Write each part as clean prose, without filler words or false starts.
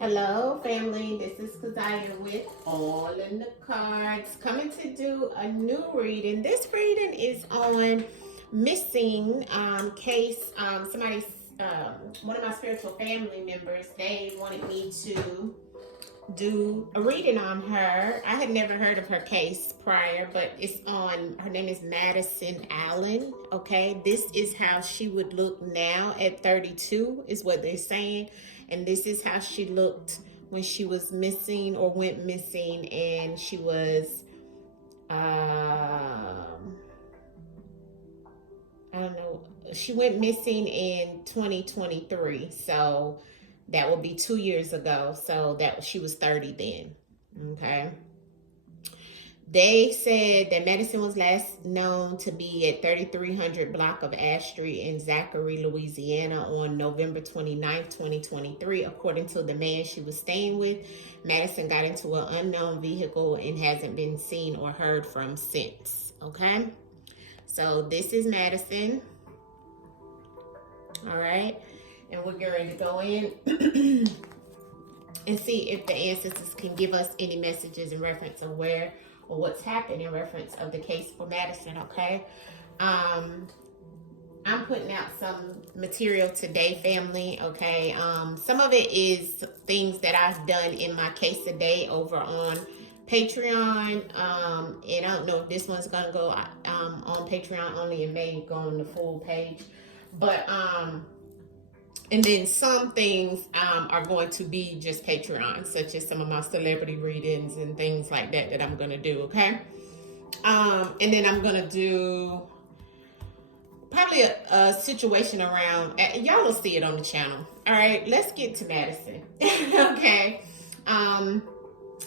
Hello, family. This is Kazaya with All in the Cards, coming to do a new reading. This reading is on missing case. Somebody's one of my spiritual family members. They wanted me to do a reading on her. I had never heard of her case prior, but it's on, her name is Madison Allen. Okay, this is how she would look now at 32 is what they're saying, and this is how she looked when she was missing or went missing, and she was I don't know, she went missing in 2023, so that would be 2 years ago. So that she was 30 then. Okay. They said that Madison was last known to be at 3300 block of Ash Street in Zachary, Louisiana on November 29th, 2023. According to the man she was staying with, Madison got into an unknown vehicle and hasn't been seen or heard from since. Okay. So this is Madison. All right. And we're going to go in and see if the ancestors can give us any messages in reference of where or what's happened in reference of the case for Madison, okay? I'm putting out some material today, family, okay? Some of it is things that I've done in my case today over on Patreon. And I don't know if this one's going to go on Patreon only. It may go on the full page. But, and then some things are going to be just Patreon, such as some of my celebrity readings and things like that that I'm going to do, okay? And then I'm going to do probably a situation around, y'all will see it on the channel. All right, let's get to Madison, okay?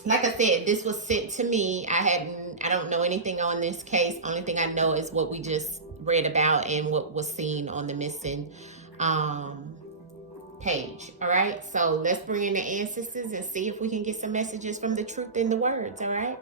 Like I said, this was sent to me. I don't know anything on this case. Only thing I know is what we just read about and what was seen on the missing page. All right, so let's bring in the ancestors and see if we can get some messages from the truth in the words. All right.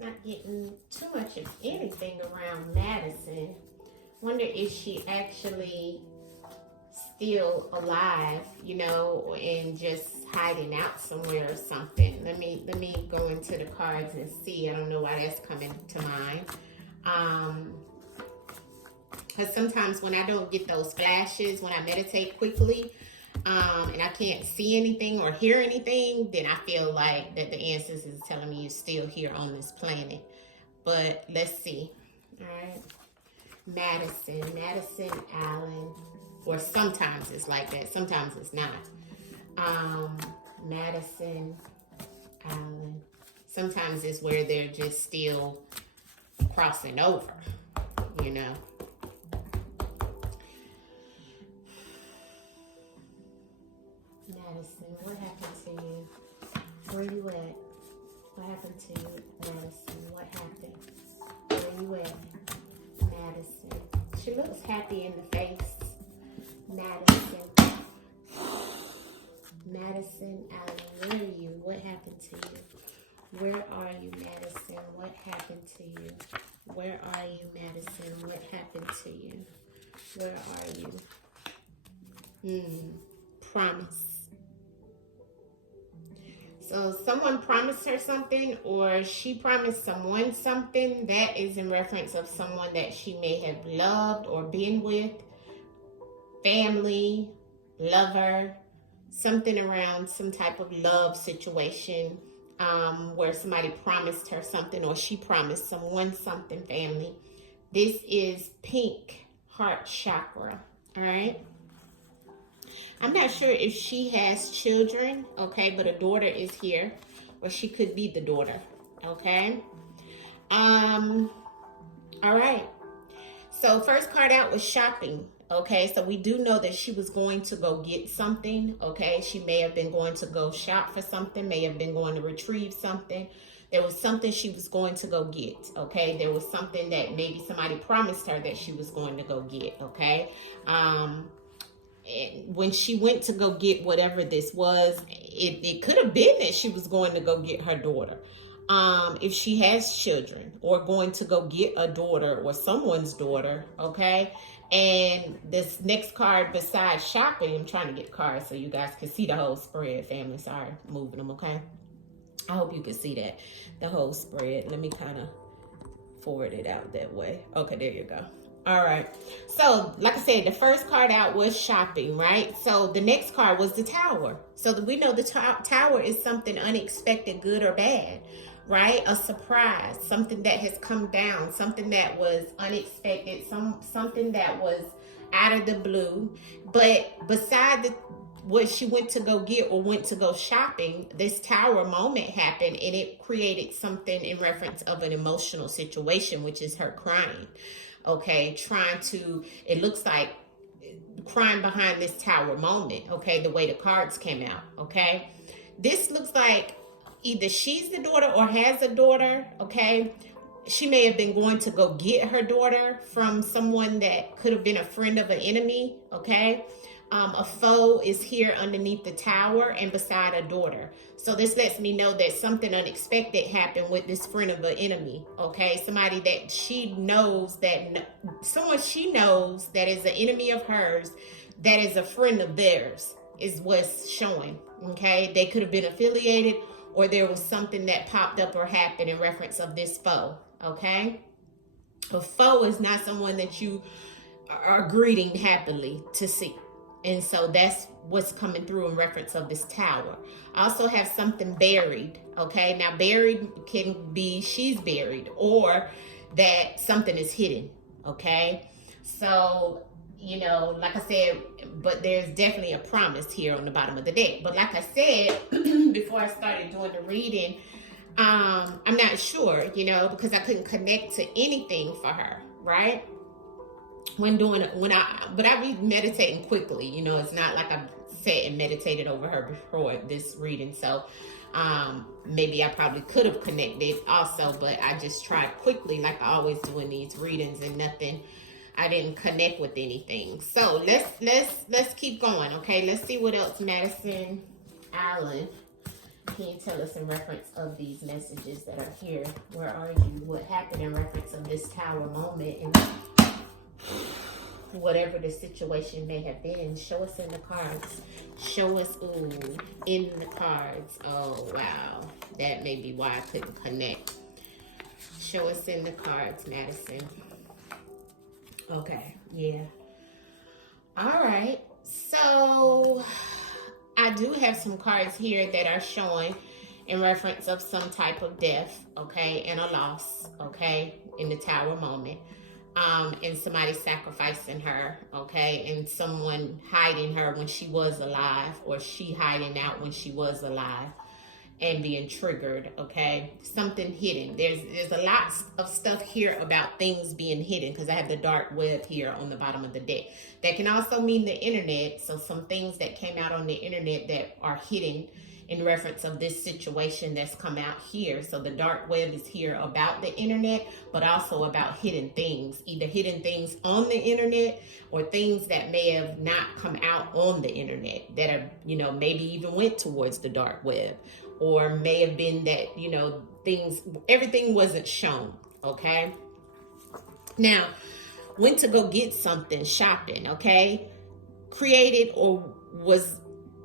Not getting too much of anything around Madison. Wonder if she actually still alive, you know, and just hiding out somewhere or something. Let me go into the cards and see. I don't know why that's coming to mind. Because sometimes when I don't get those flashes, when I meditate quickly, and I can't see anything or hear anything, then I feel like that the ancestors is telling me you're still here on this planet. But let's see. All right. Madison Allen. Or sometimes it's like that. Sometimes it's not. Madison Allen. Sometimes it's where they're just still crossing over, you know. Madison, what happened to you? Where you at? What happened to you, Madison? What happened? Where you at? Madison. She looks happy in the face. Madison. Madison Allen, where are you? What happened to you? Where are you, Madison? What happened to you? Where are you, Madison? What happened to you? Where are you? Promise. So someone promised her something, or she promised someone something. That is in reference of someone that she may have loved or been with, family, lover, something around some type of love situation, where somebody promised her something or she promised someone something, family. This is pink heart chakra, all right? I'm not sure if she has children, okay, but a daughter is here, or she could be the daughter, Okay. All right. So first card out was shopping. Okay, so we do know that she was going to go get something. Okay, she may have been going to go shop for something, may have been going to retrieve something. There was something she was going to go get. Okay, there was something that maybe somebody promised her that she was going to go get. Okay, and when she went to go get whatever this was, it could have been that she was going to go get her daughter. If she has children, or going to go get a daughter or someone's daughter, okay? And this next card besides shopping, I'm trying to get cards so you guys can see the whole spread, family. Sorry, moving them, okay? I hope you can see that, the whole spread. Let me kind of forward it out that way. Okay, there you go. All right. So, like I said, the first card out was shopping, right? So, the next card was the Tower. So, we know the Tower is something unexpected, good or bad, right? A surprise, something that has come down, something that was unexpected, something that was out of the blue. But beside what she went to go get or went to go shopping, this Tower moment happened, and it created something in reference of an emotional situation, which is her crying. Okay, it looks like crying behind this Tower moment, okay, the way the cards came out, okay? This looks like either she's the daughter or has a daughter, okay? She may have been going to go get her daughter from someone that could have been a friend of an enemy, okay? A foe is here underneath the Tower and beside a daughter. So this lets me know that something unexpected happened with this friend of an enemy, okay? Somebody that she knows someone she knows that is an enemy of hers, that is a friend of theirs, is what's showing, okay? They could have been affiliated, or there was something that popped up or happened in reference of this foe, okay? A foe is not someone that you are greeting happily to see. And so that's what's coming through in reference of this Tower. I also have something buried, okay? Now, buried can be she's buried, or that something is hidden, okay? So, you know, like I said, but there's definitely a promise here on the bottom of the deck. But like I said, before I started doing the reading, I'm not sure, you know, because I couldn't connect to anything for her, right? But I be meditating quickly, you know. It's not like I've sat and meditated over her before this reading. So maybe I probably could have connected also, but I just tried quickly, like I always do in these readings, and I didn't connect with anything. So let's keep going, okay? Let's see what else Madison Allen can you tell us in reference of these messages that are here. Where are you? What happened in reference of this Tower moment, and whatever the situation may have been. Show us in the cards. Show us in the cards. Oh wow, that may be why I couldn't connect. Show us in the cards, Madison. Okay, yeah. All right, so I do have some cards here that are showing in reference of some type of death, okay, and a loss, okay, in the Tower moment. And somebody sacrificing her, okay, and someone hiding her when she was alive, or she hiding out when she was alive and being triggered, okay? Something hidden. There's a lot of stuff here about things being hidden, because I have the dark web here on the bottom of the deck. That can also mean the internet, so some things that came out on the internet that are hidden in reference of this situation that's come out here. So the dark web is here about the internet, but also about hidden things, either hidden things on the internet or things that may have not come out on the internet that are, you know, maybe even went towards the dark web, or may have been that, you know, everything wasn't shown, okay? Now, went to go get something, shopping, okay? Created or was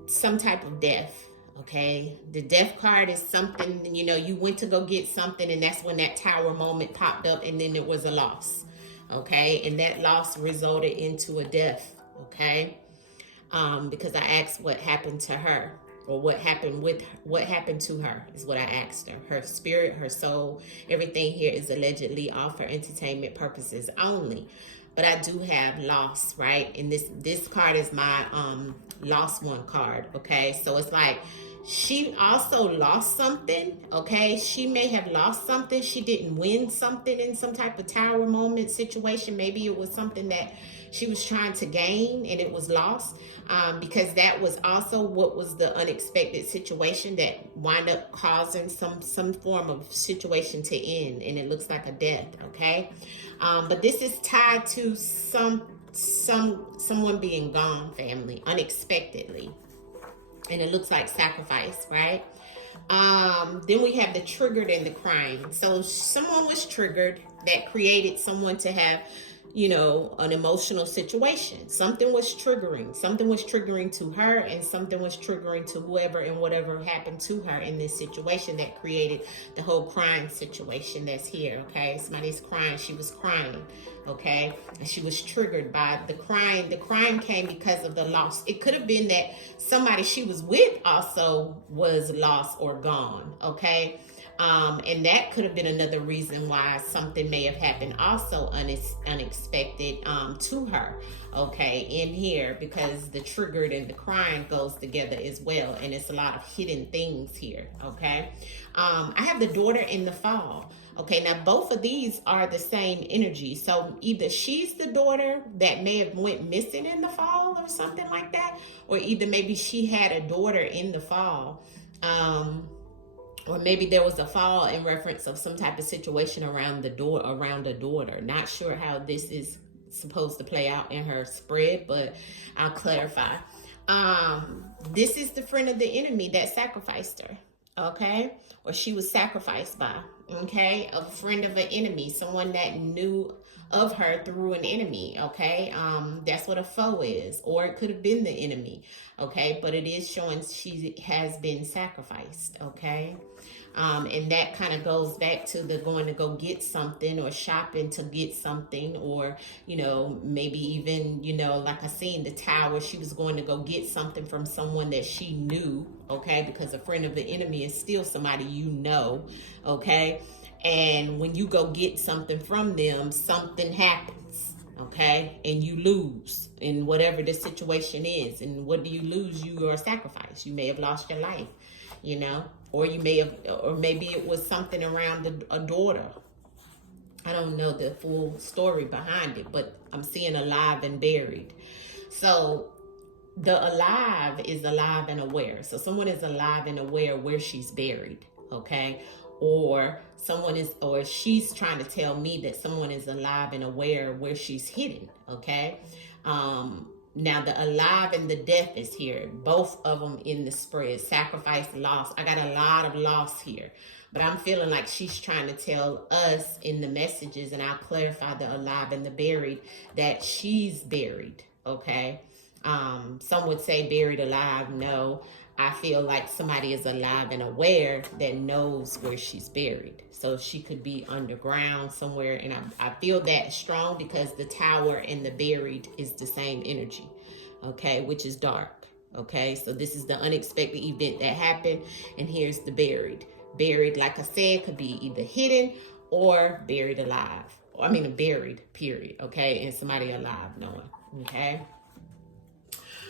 some type of death. Okay, the death card is something, you know, you went to go get something, and that's when that Tower moment popped up, and then it was a loss, okay, and that loss resulted into a death, okay, because I asked what happened to her, or what happened to her is what I asked her. Her spirit, her soul, everything here is allegedly all for entertainment purposes only. But I do have loss, right? And this card is my lost one card, okay? So it's like She also lost something, okay? She may have lost something. She didn't win something in some type of tower moment situation. Maybe it was something that she was trying to gain and it was lost, because that was also what was the unexpected situation that wind up causing some form of situation to end, and it looks like a death, okay? But this is tied to someone being gone, family, unexpectedly. And it looks like sacrifice, right? Then we have the triggered and the crying. So someone was triggered that created someone to have, you know, an emotional situation. Something was triggering. Something was triggering to her, and something was triggering to whoever and whatever happened to her in this situation that created the whole crying situation that's here, okay? Somebody's crying. She was crying, okay? And she was triggered by the crying. The crying came because of the loss. It could have been that somebody she was with also was lost or gone, okay? And that could have been another reason why something may have happened also unexpected to her, okay, in here, because the triggered and the crying goes together as well, and it's a lot of hidden things here, okay. I have the daughter in the fall. Okay, now both of these are the same energy. So either she's the daughter that may have went missing in the fall or something like that, or either maybe she had a daughter in the fall. Or maybe there was a fall in reference of some type of situation around a daughter. Not sure how this is supposed to play out in her spread, but I'll clarify. This is the friend of the enemy that sacrificed her, okay? Or she was sacrificed by, okay? A friend of an enemy, someone that knew of her through an enemy, okay? That's what a foe is, or it could have been the enemy, okay? But it is showing she has been sacrificed, okay? And that kind of goes back to the going to go get something, or shopping to get something, or, you know, maybe even, you know, like I seen the tower, she was going to go get something from someone that she knew, okay? Because a friend of the enemy is still somebody you know, okay? And when you go get something from them, something happens, okay? And you lose in whatever the situation is. And what do you lose? You are sacrificed. You may have lost your life, you know? Or you may have, or maybe it was something around a daughter. I don't know the full story behind it, but I'm seeing alive and buried. So the alive is alive and aware. So someone is alive and aware where she's buried, okay? Or someone is, or she's trying to tell me that someone is alive and aware where she's hidden, okay? Now the alive and the death is here. Both of them in the spread. Sacrifice, loss. I got a lot of loss here. But I'm feeling like she's trying to tell us in the messages, and I'll clarify the alive and the buried, that she's buried, okay? Some would say buried alive. No, I feel like somebody is alive and aware that knows where she's buried. So she could be underground somewhere. And I feel that strong because the tower and the buried is the same energy, okay, which is dark, okay? So this is the unexpected event that happened. And here's the buried. Buried, like I said, could be either hidden or buried alive. I mean, buried, period, okay? And somebody alive knowing, okay?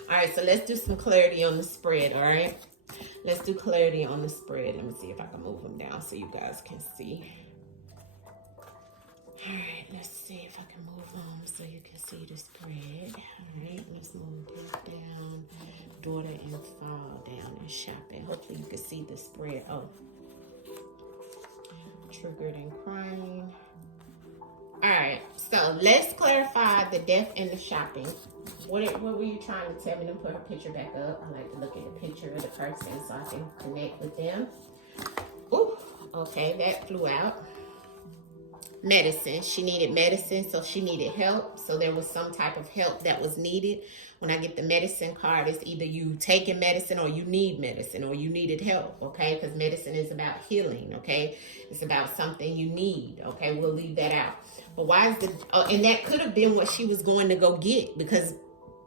All right, so let's do some clarity on the spread, all right? Let's do clarity on the spread. Let me see if I can move them down so you guys can see. All right, let's see if I can move them so you can see the spread. All right, let's move this down. Daughter and fall down and shopping. Hopefully you can see the spread. Oh, triggered and crying. All right, so let's clarify the death and the shopping. What were you trying to tell me? To put her picture back up. I like to look at the picture of the person so I can connect with them. Ooh, okay, that flew out. Medicine. She needed medicine, so she needed help. So there was some type of help that was needed. When I get the medicine card, it's either you taking medicine or you need medicine or you needed help, okay? Because medicine is about healing, okay? It's about something you need, okay? We'll leave that out. But why is and that could have been what she was going to go get, because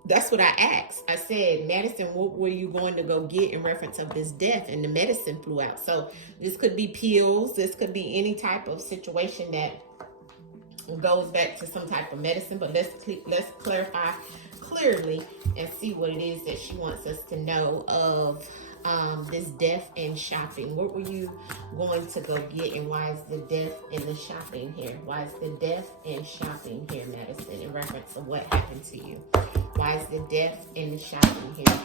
that's what I asked. I said, Madison, what were you going to go get in reference of this death? And the medicine flew out. So this could be pills. This could be any type of situation that goes back to some type of medicine. But let's clarify clearly and see what it is that she wants us to know of this death and shopping. What were you going to go get, and why is the death and the shopping here? Why is the death and shopping here, Madison, in reference to what happened to you? Why is the death and the shopping here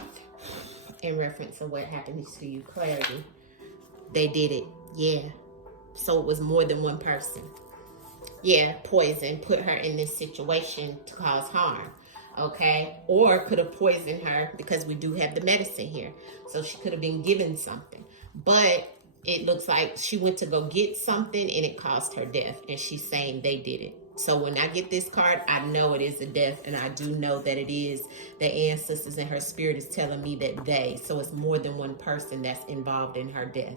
in reference to what happened to you? Clarity. They did it. Yeah. So it was more than one person. Yeah, poison put her in this situation to cause harm. Okay, or could have poisoned her, because we do have the medicine here, so she could have been given something, but it looks like she went to go get something and it caused her death, and she's saying they did it. So when I get this card, I know it is a death, and I do know that it is the ancestors, and her spirit is telling me that so it's more than one person that's involved in her death.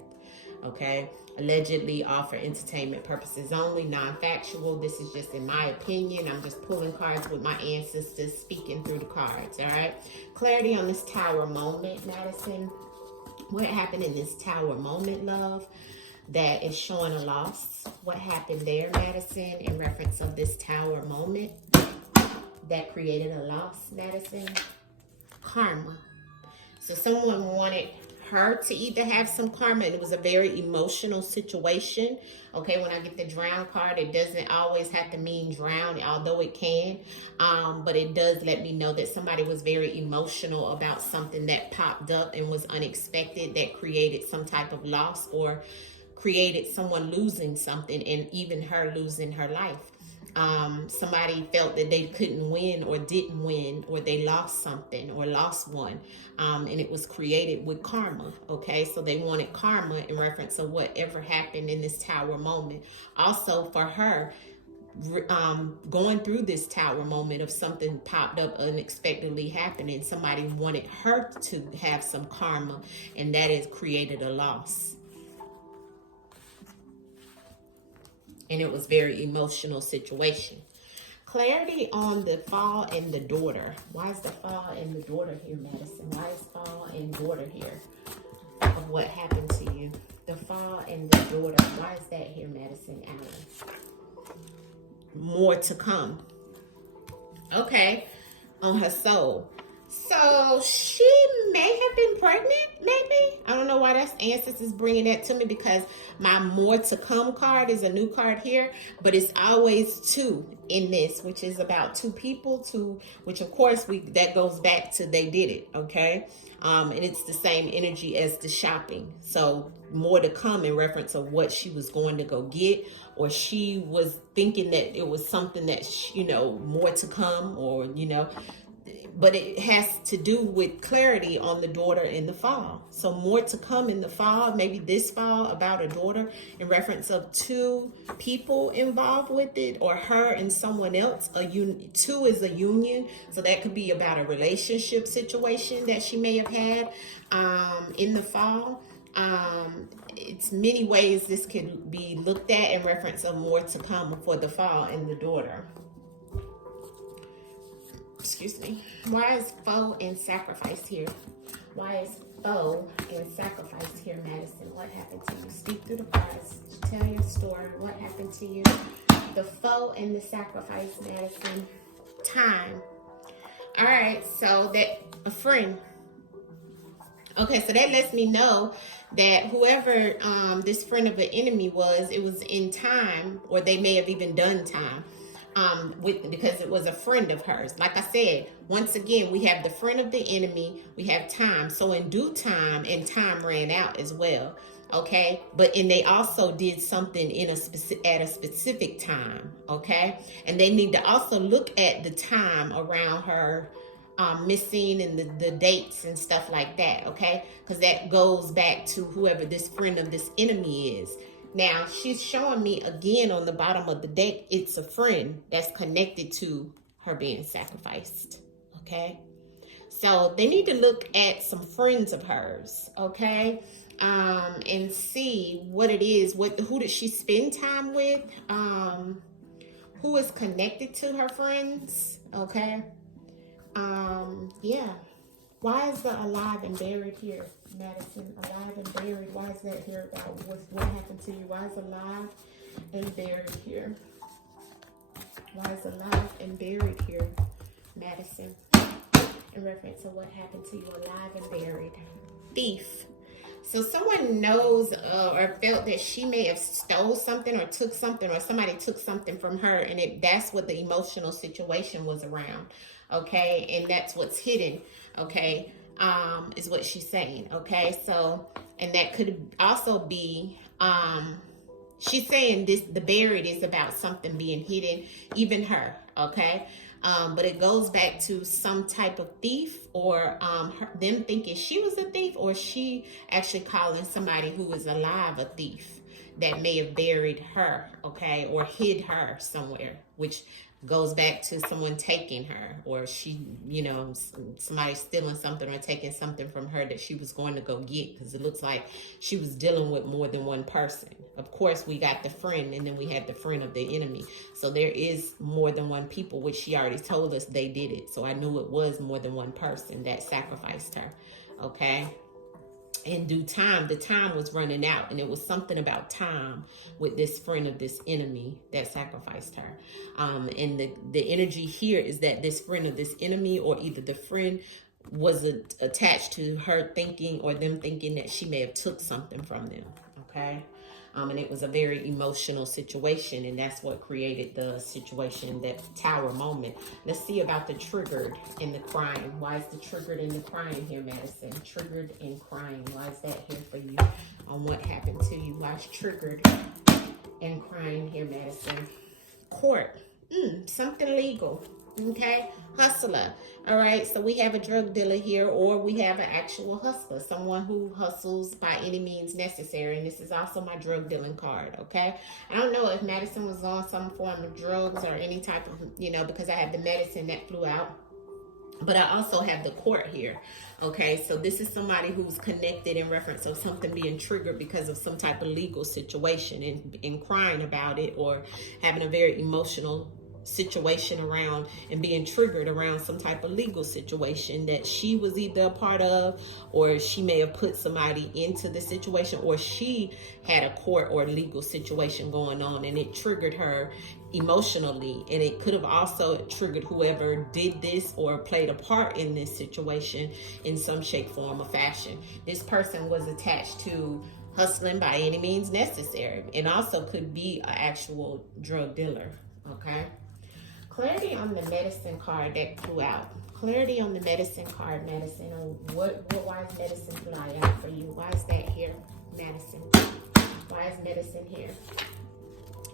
Okay, allegedly all for entertainment purposes only, non-factual. This is just in my opinion. I'm just pulling cards with my ancestors, speaking through the cards. All right, clarity on this tower moment, Madison. What happened in this tower moment, love, that is showing a loss? What happened there, Madison, in reference of this tower moment that created a loss, Madison? Karma. So someone wanted her to either have some karma, and it was a very emotional situation. Okay, when I get the drown card, it doesn't always have to mean drown, although it can, but it does let me know that somebody was very emotional about something that popped up and was unexpected, that created some type of loss, or created someone losing something, and even her losing her life. Somebody felt that they couldn't win, or didn't win, or they lost something, or lost one, and it was created with karma. Okay, so they wanted karma in reference to whatever happened in this tower moment. Also for her, going through this tower moment of something popped up unexpectedly happening, somebody wanted her to have some karma, and that has created a loss. And it was very emotional situation. Clarity on the fall and the daughter. Why is the fall and the daughter here, Madison? Why is fall and daughter here of what happened to you? The fall and the daughter. Why is that here, Madison Allen? More to come. Okay. On her soul. So she may have been pregnant, maybe. I don't know why that's ancestors bringing that to me, because my more to come card is a new card here, but it's always two in this, which is about two people, which of course that goes back to they did it, okay? And it's the same energy as the shopping. So more to come in reference of what she was going to go get, or she was thinking that it was something that, more to come, or, but it has to do with clarity on the daughter in the fall. So more to come in the fall, maybe this fall, about a daughter in reference of two people involved with it, or her and someone else. Two is a union, so that could be about a relationship situation that she may have had in the fall. It's many ways this could be looked at in reference of more to come for the fall in the daughter. Excuse me. Why is foe and sacrifice here? Why is foe and sacrifice here, Madison? What happened to you? Speak through the cards. Tell your story. What happened to you? The foe and the sacrifice, Madison. Time. All right. So that a friend. Okay. So that lets me know that whoever this friend of the enemy was, it was in time, or they may have even done time. Because it was a friend of hers. Like I said, once again, we have the friend of the enemy, we have time. So in due time, and time ran out as well. Okay, and they also did something at a specific time. Okay, and they need to also look at the time around her missing, and the dates and stuff like that. Okay, because that goes back to whoever this friend of this enemy is. Now, she's showing me again on the bottom of the deck, it's a friend that's connected to her being sacrificed, okay? So they need to look at some friends of hers, okay? And see what it is, who did she spend time with? Who is connected to her friends, okay? Yeah. Why is the alive and buried here, Madison? Alive and buried. Why is that here about what happened to you? Why is alive and buried here? Why is alive and buried here, Madison? In reference to what happened to you, alive and buried. Thief. So someone knows or felt that she may have stole something or took something, or somebody took something from her, and that's what the emotional situation was around. Okay, and that's what's hidden. Okay, is what she's saying. Okay, so, and that could also be she's saying this, the buried is about something being hidden, even her. Okay, but it goes back to some type of thief, or them thinking she was a thief, or she actually calling somebody who is alive a thief that may have buried her, okay, or hid her somewhere, which goes back to someone taking her, or she, you know, somebody stealing something or taking something from her that she was going to go get, because it looks like she was dealing with more than one person. Of course, we got the friend, and then we had the friend of the enemy. So there is more than one people, which she already told us they did it. So I knew it was more than one person that sacrificed her, okay? In due time, the time was running out, and it was something about time with this friend of this enemy that sacrificed her. And the energy here is that this friend of this enemy, or either the friend was attached to her thinking, or them thinking that she may have took something from them, okay? And it was a very emotional situation, and that's what created the situation, that tower moment. Let's see about the triggered and the crying. Why is the triggered and the crying here, Madison? Triggered and crying. Why is that here for you on what happened to you? Why is triggered and crying here, Madison? Court. Something legal. Okay, hustler. All right, so we have a drug dealer here, or we have an actual hustler, someone who hustles by any means necessary. And this is also my drug dealing card. Okay, I don't know if Madison was on some form of drugs or any type of, you know, because I have the medicine that flew out, but I also have the court here. Okay, so this is somebody who's connected in reference of something being triggered because of some type of legal situation, and crying about it, or having a very emotional situation around and being triggered around some type of legal situation that she was either a part of, or she may have put somebody into the situation, or she had a court or legal situation going on, and it triggered her emotionally. And it could have also triggered whoever did this or played a part in this situation in some shape, form, or fashion. This person was attached to hustling by any means necessary, and also could be an actual drug dealer. Okay, clarity on the medicine card that flew out. Clarity on the medicine card, Madison. Why is medicine fly out for you? Why is that here, Madison? Why is medicine here?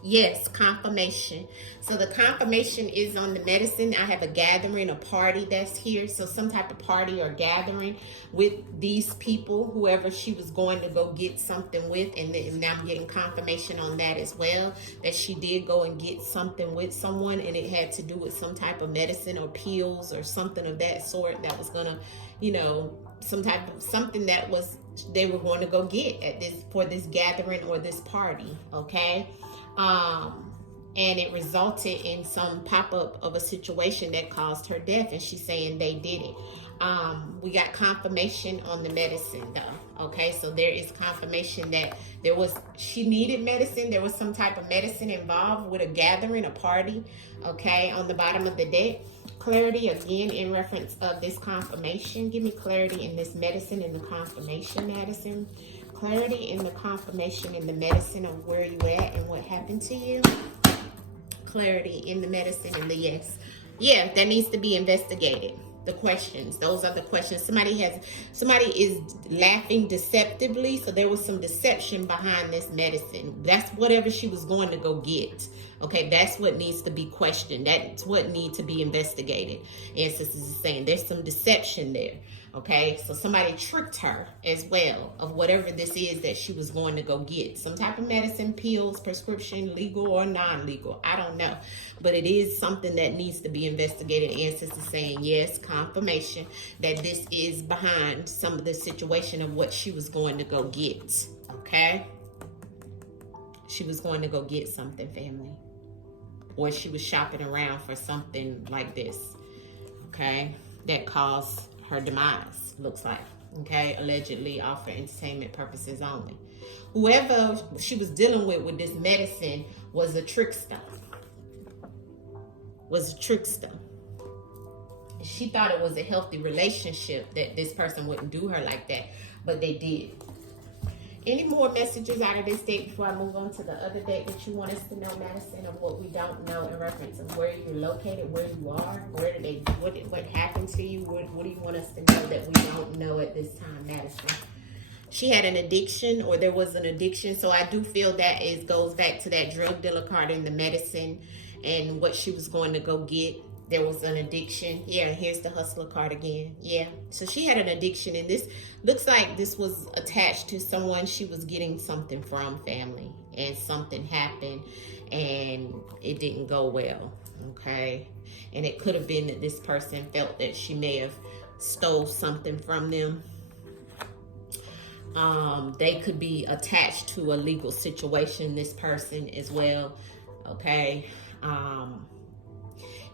Yes, confirmation. So the confirmation is on the medicine. I have a gathering, a party that's here. So some type of party or gathering with these people, whoever she was going to go get something with. And now I'm getting confirmation on that as well, that she did go and get something with someone, and it had to do with some type of medicine or pills or something of that sort that was gonna, you know, some type of something that was, they were going to go get at this, for this gathering or this party. Okay. And it resulted in some pop-up of a situation that caused her death, and she's saying they did it. We got confirmation on the medicine though. Okay, so there is confirmation that she needed medicine. There was some type of medicine involved with a gathering, a party. Okay, on the bottom of the deck. Clarity again in reference of this confirmation. Give me clarity in this medicine and the confirmation, Madison. Clarity in the confirmation in the medicine of where you at and what happened to you. Clarity in the medicine and the yes. Yeah, that needs to be investigated. The questions, those are the questions. Somebody is laughing deceptively, so there was some deception behind this medicine. That's whatever she was going to go get. Okay, that's what needs to be questioned. That's what needs to be investigated. Ancestors is saying there's some deception there. Okay, so somebody tricked her as well of whatever this is that she was going to go get. Some type of medicine, pills, prescription, legal or non-legal. I don't know. But it is something that needs to be investigated. Ancestors saying yes, confirmation that this is behind some of the situation of what she was going to go get. Okay? She was going to go get something, family. Or she was shopping around for something like this. Okay? That caused her demise, looks like. Okay, allegedly all for entertainment purposes only. Whoever she was dealing with this medicine was a trickster. She thought it was a healthy relationship, that this person wouldn't do her like that, but they did. Any more messages out of this deck before I move on to the other deck that you want us to know, Madison, of what we don't know in reference of where you're located, where you are, where did they, what happened to you, what do you want us to know that we don't know at this time, Madison? She had an addiction, or there was an addiction, so I do feel that it goes back to that drug dealer card in the medicine and what she was going to go get. There was an addiction. Yeah, here's the hustler card again. Yeah, so she had an addiction, and this looks like this was attached to someone she was getting something from, family, and something happened and it didn't go well, okay? And it could have been that this person felt that she may have stole something from them. They could be attached to a legal situation, this person as well, okay?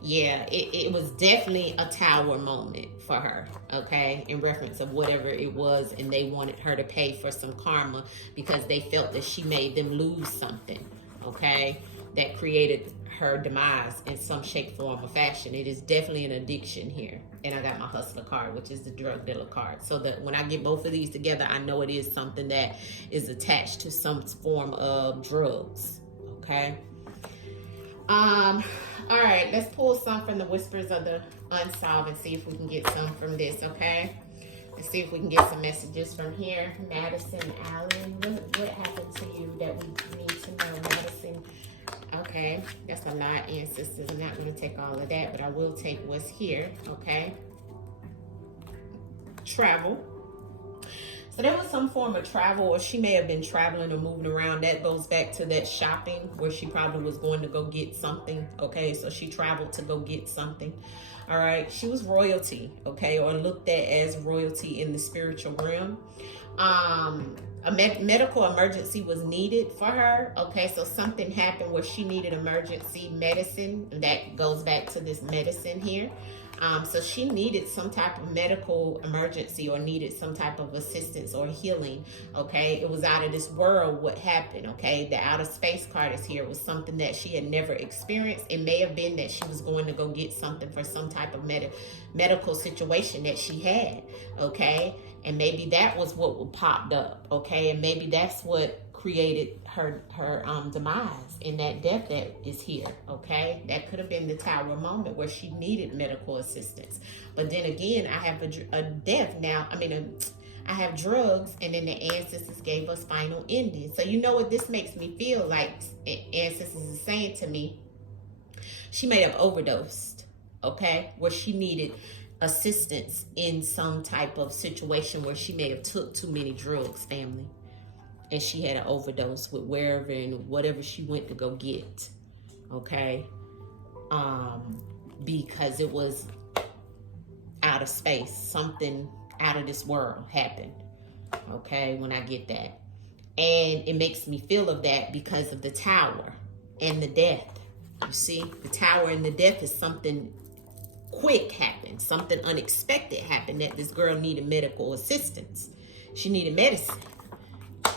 Yeah, it was definitely a tower moment for her, okay, in reference of whatever it was, and they wanted her to pay for some karma because they felt that she made them lose something, okay, that created her demise in some shape, form, or fashion. It is definitely an addiction here. And I got my hustler card, which is the drug dealer card. So that when I get both of these together, I know it is something that is attached to some form of drugs, okay? All right, let's pull some from the Whispers of the Unsolved and see if we can get some from this, okay? Let's see if we can get some messages from here. Madison Allen, what happened to you that we need to know, Madison? Okay, that's a lot, ancestors. I'm not going to take all of that, but I will take what's here, okay? Travel. So there was some form of travel, or she may have been traveling or moving around. That goes back to that shopping where she probably was going to go get something, okay? So she traveled to go get something, all right? She was royalty, okay, or looked at as royalty in the spiritual realm. A medical emergency was needed for her, okay? So something happened where she needed emergency medicine. That goes back to this medicine here. So she needed some type of medical emergency or needed some type of assistance or healing, okay? It was out of this world what happened, okay? The outer space card is here. It was something that she had never experienced. It may have been that she was going to go get something for some type of medical situation that she had, okay? And maybe that was what popped up, okay? And maybe that's what created her demise in that death that is here, okay? That could have been the tower moment where she needed medical assistance. But then again, I have a death now. I have drugs, and then the ancestors gave us final ending. So you know what this makes me feel like? Ancestors is saying to me, she may have overdosed, okay? Where she needed assistance in some type of situation where she may have took too many drugs, family, and she had an overdose with wherever and whatever she went to go get, okay? Because it was out of space, something out of this world happened, okay, when I get that. And it makes me feel of that because of the tower and the death. You see, the tower and the death is something quick happened, something unexpected happened, that this girl needed medical assistance. She needed medicine,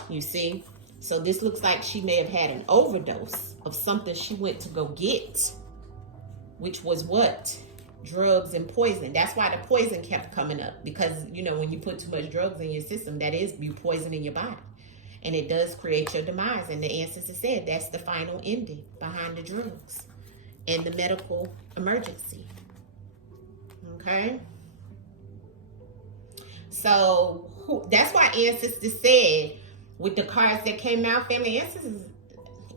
you see. So this looks like she may have had an overdose of something she went to go get, which was what? Drugs and poison. That's why the poison kept coming up, because you know, when you put too much drugs in your system, that is you poisoning your body, and it does create your demise. And the ancestor said that's the final ending behind the drugs and the medical emergency. Okay, so that's why ancestors said with the cards that came out, family, ancestors,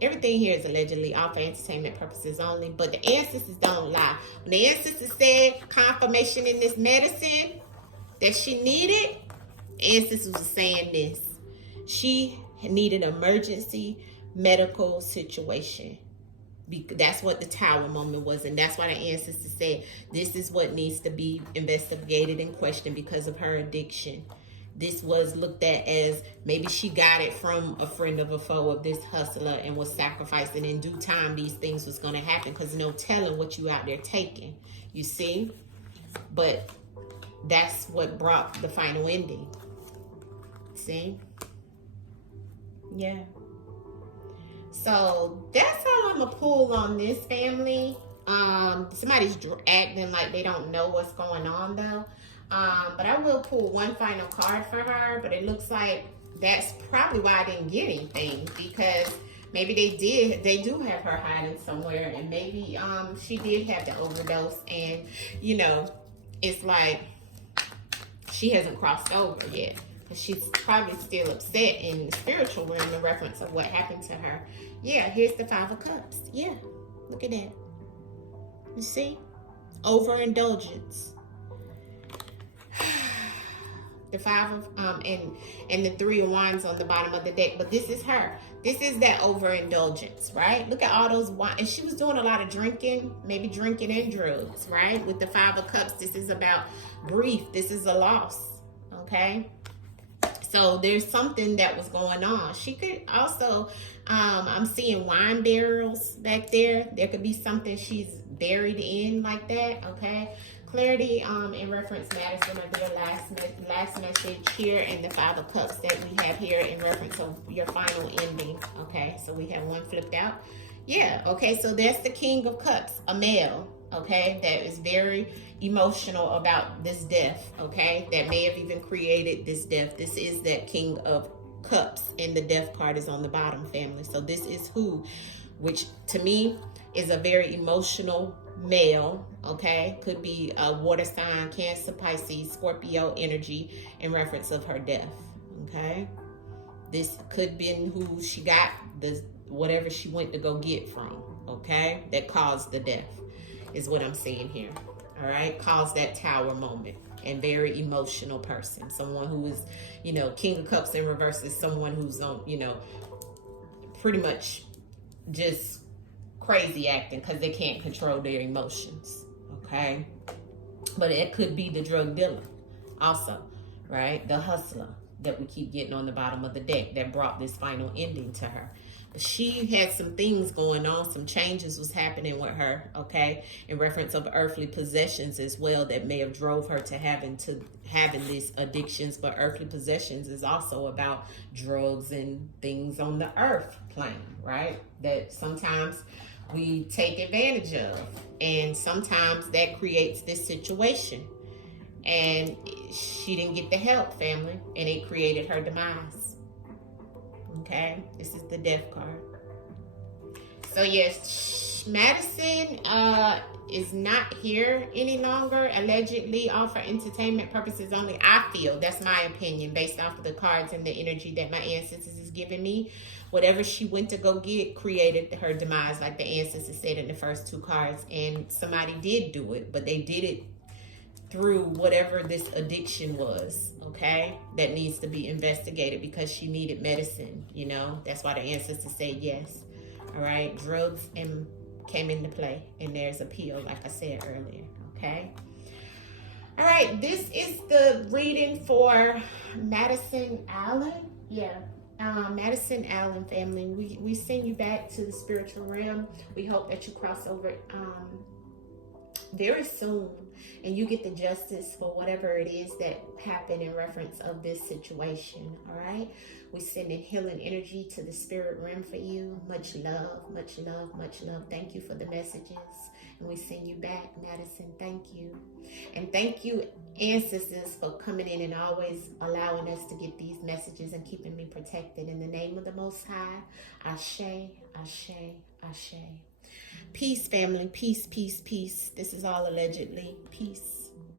everything here is allegedly all for entertainment purposes only, but the ancestors don't lie. When the ancestors said confirmation in this medicine that she needed, ancestors were saying this: she needed emergency medical situation. That's what the tower moment was, and that's why the ancestors said this is what needs to be investigated and questioned because of her addiction. This was looked at as maybe she got it from a friend of a foe of this hustler and was sacrificed, and in due time these things was going to happen, because no telling what you out there taking, you see. But that's what brought the final ending. See? Yeah. So that's all I'm gonna pull on this, family. Somebody's acting like they don't know what's going on though. But I will pull one final card for her, but it looks like that's probably why I didn't get anything, because maybe they do have her hiding somewhere, and maybe she did have the overdose, and you know, it's like she hasn't crossed over yet. She's probably still upset in the spiritual realm in reference of what happened to her. Yeah, here's the Five of Cups. Yeah, look at that. You see? Overindulgence. The Five of and the Three of Wands on the bottom of the deck. But this is her. This is that overindulgence, right? Look at all those wine. And she was doing a lot of drinking, maybe drinking and drugs, right? With the Five of Cups, this is about grief. This is a loss, okay? So there's something that was going on. She could also, I'm seeing wine barrels back there. There could be something she's buried in like that, okay? Clarity in reference, Madison, of your last message here, and the Five of Cups that we have here in reference of your final ending, okay? So we have one flipped out. Yeah, okay, so that's the King of Cups, a male, okay, that is very emotional about this death, okay, that may have even created this death. This is that King of Cups, and the Death card is on the bottom, family. So this is who, which to me is a very emotional male, okay, could be a water sign, Cancer, Pisces, Scorpio energy in reference of her death, okay. This could be who she got the whatever she went to go get from, okay, that caused the death is what I'm seeing here. All right, caused that tower moment, and very emotional person, someone who is, you know, King of Cups in reverse is someone who's on, you know, pretty much just crazy acting because they can't control their emotions, okay. But it could be the drug dealer also, right, the hustler that we keep getting on the bottom of the deck that brought this final ending to her. She had some things going on, some changes was happening with her, okay, in reference of earthly possessions as well, that may have drove her to having these addictions. But earthly possessions is also about drugs and things on the earth plane, right, that sometimes we take advantage of, and sometimes that creates this situation. And she didn't get the help, family, and it created her demise. Okay, this is the Death card. So yes, Madison is not here any longer, allegedly, all for entertainment purposes only. I feel, that's my opinion, based off of the cards and the energy that my ancestors is giving me. Whatever she went to go get created her demise, like the ancestors said in the first two cards. And somebody did do it, but they did it through whatever this addiction was, okay, that needs to be investigated, because she needed medicine, you know. That's why the ancestors said yes. All right, drugs came into play, and there's a pill, like I said earlier, okay. All right, this is the reading for Madison Allen. Yeah, Madison Allen, family. We send you back to the spiritual realm. We hope that you cross over very soon, and you get the justice for whatever it is that happened in reference of this situation. All right, we send in healing energy to the spirit realm for you. Much love, much love, much love. Thank you for the messages, and we send you back, Madison. Thank you, and thank you, ancestors, for coming in and always allowing us to get these messages and keeping me protected. In the name of the Most High, Ashe, Ashe, Ashe. Peace, family. Peace, peace, peace. This is all allegedly. Peace.